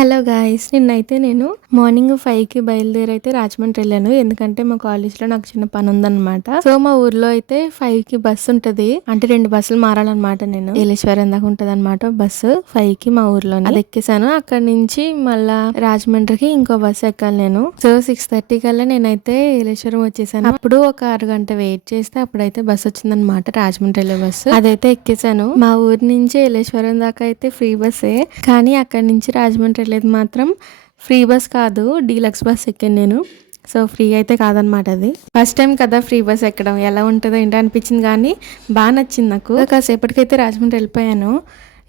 Hello guys, నిన్నైతే నేను morning 5కి బయలుదేరైతే రాజమండ్రి వెళ్ళాను. ఎందుకంటే మా కాలేజ్లో నాకు చిన్న పని ఉందన్నమాట. సో మా ఊర్లో అయితే 5కి బస్సు ఉంటది. అంటే 2 బస్సులు మారాలన్నమాట. నేను ఏలేశ్వరం దాకా ఉంటది అనమాట బస్సు 5కి మా ఊర్లో. అది ఎక్కేసాను. అక్కడ నుంచి మళ్ళా రాజమండ్రికి ఇంకో బస్సు ఎక్కాలి నేను. సో 6:30 కల్లా నేనైతే ఏలేశ్వరం వచ్చేసాను. అప్పుడు ఒక అరగంట వెయిట్ చేస్తే అప్పుడైతే బస్సు వచ్చిందనమాట, రాజమండ్రి వెళ్ళే బస్సు. అదైతే ఎక్కేసాను. మా ఊరి నుంచి ఏలేశ్వరం దాకా అయితే ఫ్రీ బస్సే, కానీ అక్కడి నుంచి రాజమండ్రి వెళ్ళేది మాత్రం ఫ్రీ బస్ కాదు, డీలక్స్ బస్ ఎక్కాను నేను. సో ఫ్రీ అయితే కాదనమాట. అది ఫస్ట్ టైం కదా ఫ్రీ బస్ ఎక్కడం, ఎలా ఉంటుందో ఏంటో అనిపించింది, కానీ బాగా నచ్చింది నాకు. కాసేపటికైతే రాజమండ్రి వెళ్ళిపోయాను.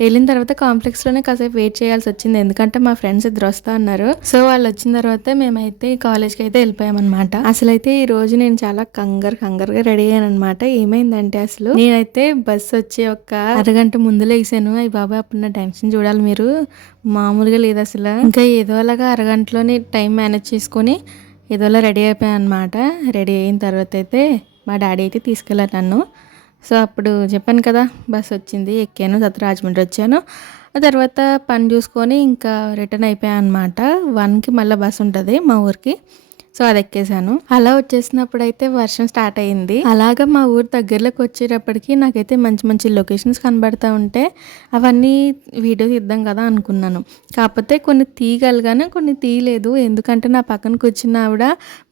వెళ్ళిన తర్వాత కాంప్లెక్స్లోనే కాసేపు వెయిట్ చేయాల్సి వచ్చింది, ఎందుకంటే మా ఫ్రెండ్స్ ఇద్దరు వస్తా అన్నారు. సో వాళ్ళు వచ్చిన తర్వాత మేమైతే కాలేజ్కి అయితే వెళ్ళిపోయామన్నమాట. అసలైతే ఈ రోజు నేను చాలా కంగారుగా రెడీ అయ్యాను అనమాట. ఏమైందంటే అసలు నేనైతే బస్ వచ్చి ఒక అరగంట ముందు లేసాను. అయ్యి బాబా, అప్పుడు నా టెన్షన్ చూడాలి మీరు, మామూలుగా లేదు అసలు. ఇంకా ఏదో అలాగా అరగంటలోని టైం మేనేజ్ చేసుకొని ఏదోలా రెడీ అయిపోయాను అనమాట. రెడీ అయిన తర్వాత అయితే మా డాడీ అయితే తీసుకెళ్ళారు నన్ను. సో అప్పుడు చెప్పాను కదా, బస్ వచ్చింది, ఎక్కాను, తర్వాత రాజమండ్రి వచ్చాను. ఆ తర్వాత పని చూసుకొని ఇంకా రిటర్న్ అయిపోయాను అనమాట. 1కి మళ్ళీ బస్ ఉంటుంది మా ఊరికి. సో అది ఎక్కేసాను. అలా వచ్చేసినప్పుడు అయితే వర్షం స్టార్ట్ అయ్యింది. అలాగా మా ఊరు దగ్గరలోకి వచ్చేటప్పటికి నాకైతే మంచి మంచి లొకేషన్స్ కనబడతా ఉంటే అవన్నీ వీడియో తీద్దాం కదా అనుకున్నాను. కాకపోతే కొన్ని తీయగలిగాను, కొన్ని తీయలేదు. ఎందుకంటే నా పక్కన కూర్చున్న ఆవిడ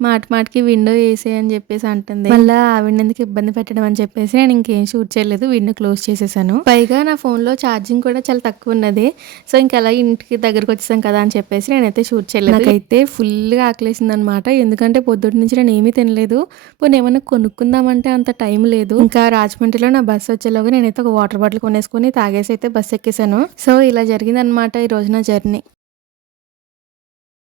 మాటికి విండో వేసే అని చెప్పేసి అంటుంది. మళ్ళీ ఆవిడ ఎందుకు ఇబ్బంది పెట్టడం అని చెప్పేసి నేను ఇంకేం షూట్ చేయలేదు, విండో క్లోజ్ చేసేసాను. పైగా నా ఫోన్లో ఛార్జింగ్ కూడా చాలా తక్కువ ఉన్నది. సో ఇంకెలా ఇంటికి దగ్గరకు వచ్చేసాం కదా అని చెప్పేసి నేనైతే షూట్ చేయలేదు. నాకైతే ఫుల్గా ఆకలేసింది అనమాట. ఎందుకంటే పొద్దుటి నుంచి నేను ఏమీ తినలేదు. పోనీ ఏమైనా కొనుక్కుందామంటే అంత టైం లేదు. ఇంకా రాజమండ్రిలో నా బస్సు వచ్చేలోగా నేనైతే ఒక వాటర్ బాటిల్ కొనేసుకొని తాగేసి అయితే బస్సు ఎక్కేసాను. సో ఇలా జరిగింది అనమాట ఈ రోజు నా జర్నీ.